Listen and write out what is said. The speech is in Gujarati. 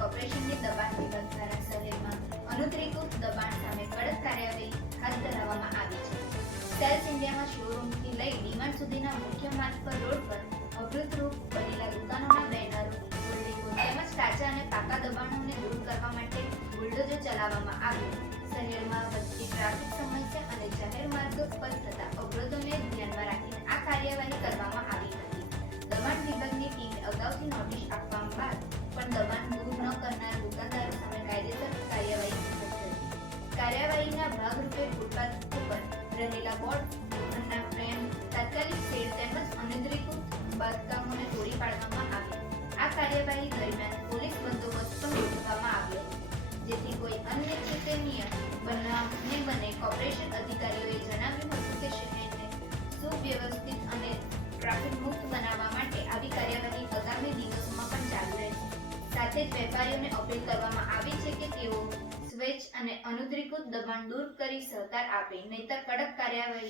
દબાણ વિભાગ દ્વારા શહેરમાં અનધિકૃત દબાણ સામે કડક કાર્યવાહી હાથ ધરવામાં આવી છે. સેલ્સ ઇન્ડિયામાં શોરૂમથી લઈ ડીમાર્ટ સુધીના મુખ્ય માર્ગ પર રોડ પર અવરોધરૂપ બનેલા દુકાનોના બેનરો તેમજ કાચા અને પાકા દબાણોને દૂર કરવા માટે બુલડોઝર ચલાવવામાં આવ્યું. શહેરમાં વધતી ટ્રાફિક સમસ્યા અને જાહેર માર્ગો પર થતા અવરોધોને ધ્યાનમાં રાખીને આ કાર્યવાહી કરવામાં આવી હતી. દબાણ વિભાગની ટીમે અગાઉથી નોટિસ આપવા બાદ પણ દબાણ કાર્યવાહી દરમિયાન પોલીસ બંદોબસ્ત પણ ગોઠવવામાં આવ્યો. જેથી કોઈ અનિચ્છનીય બનાવ ન બને કોર્પોરેશન અધિકારીઓએ જણાવ્યું હતું કે શહેરને સુવ્યવસ્થિત અને ટ્રાફિક મુક્ત બનાવવા માટે આવી કાર્યવાહી આગામી દિવસોમાં પણ ચાલુ રહેશે. સાથે જ વેપારીઓને અપીલ કરવામાં આવી છે કે તેઓ સ્વેચ્છ અને અનધિકૃત દબાણ દૂર કરી સહકાર આપે, નહીતર કડક કાર્યવાહી